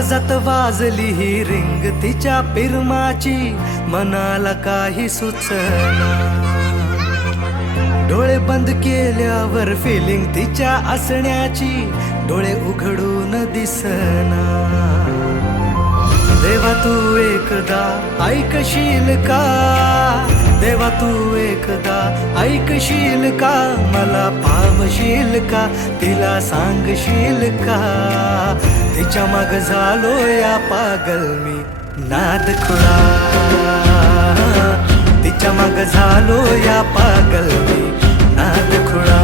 काळजात वाजली ही रिंग तिच्या पिरमाची, मनाला काही सुचना. डोळे बंद केल्यावर फिलिंग तिच्या असण्याची, डोळे उघडून दिसना. देवा तू एकदा ऐकशील का, देवा तू एकदा ऐकशील का, मला पावशील का, तिला सांगशील का. तिच्या माग झालो या पागल मी नाद खुळा, तिच्या माग झालो या पागल मी नाद खुळा.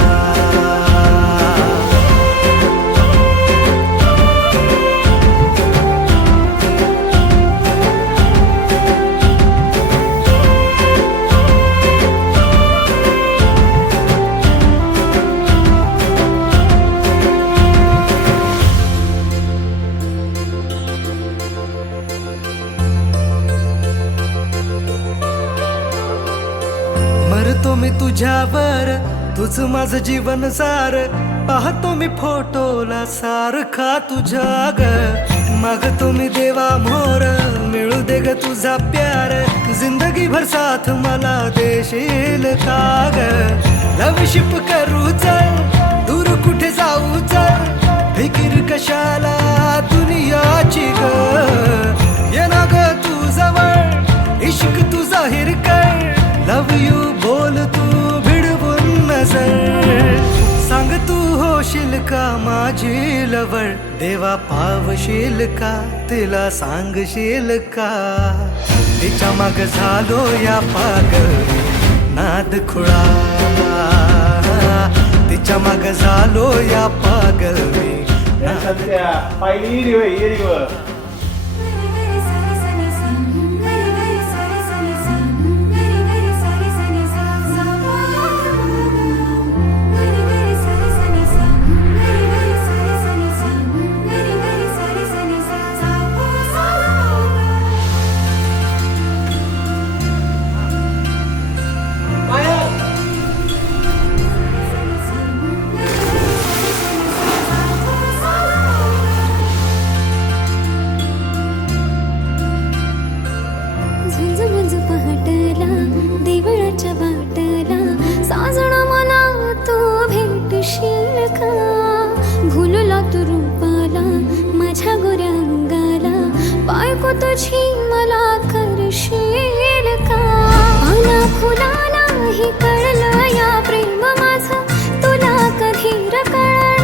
मरतो मी तुझ्यावर, तुझ माझं जीवन सार, पाहतो मी फोटोला सारखा तुझ्या ग. मागतो मी देवा मोर, मिळू दे ग तुझा प्यार, जिंदगी भर साथ मला देशील का ग. लवशिप करू चल, दूर कुठे जाऊ चल, फिकीर कशाला दुनियाची ग. ये ना ग तू जवळ, इश्क तू जाहीर कर, लव यू बोल तू भिडवून नजर. सांग तू होशील का माझी लवळ, देवा पावशील का, तिला सांगशील का. तिच्या माग झालो या पागल नाद खुळा, तिच्या माग झालो या पागल मी. देवळाच्या वाटला साजणा मला तू भेटशील का. भुलला तू रूपाला माझ्या गोऱ्या अंगाला, बायको तुझी मला करशील का. पाना फुलाला ही कळलं या प्रेम माझं, तुला कधी कळणार.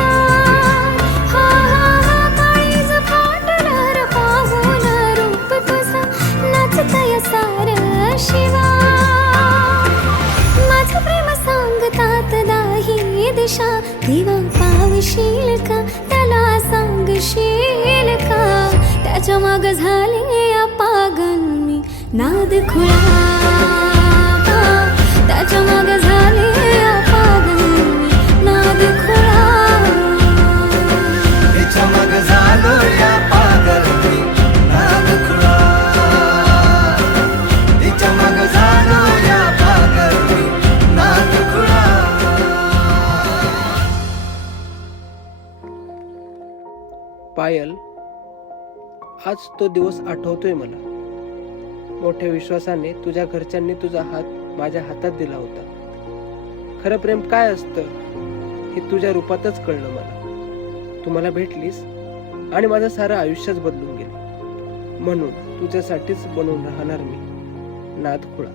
हा हा हा काळीज फाटणार पाहून रूप तुझं, नाचतय सार शिवा. माझं प्रेम सांगतात दाही दिशा, देवा पावशील का, त्याला सांगशील का. त्याच्या माग झाले या पागल मी नाद खुळा, त्याच्या माग झाले या पागल मी नाद खुळा. तिच्या माग झालो या पागल मी नाद खुळा, तिच्या माग झालो या पागल मी नाद खुळा. पायल, आज तो दिवस आठवतोय मला. मोठ्या विश्वासाने तुझ्या घरच्यांनी तुझा हात माझ्या हातात दिला होता. खरं प्रेम काय असतं हे तुझ्या रूपातच कळलं मला. तू मला भेटलीस आणि माझं सारं आयुष्यच बदलून गेलं. म्हणून तुझ्यासाठीच बनून राहणार मी नाद खुळा.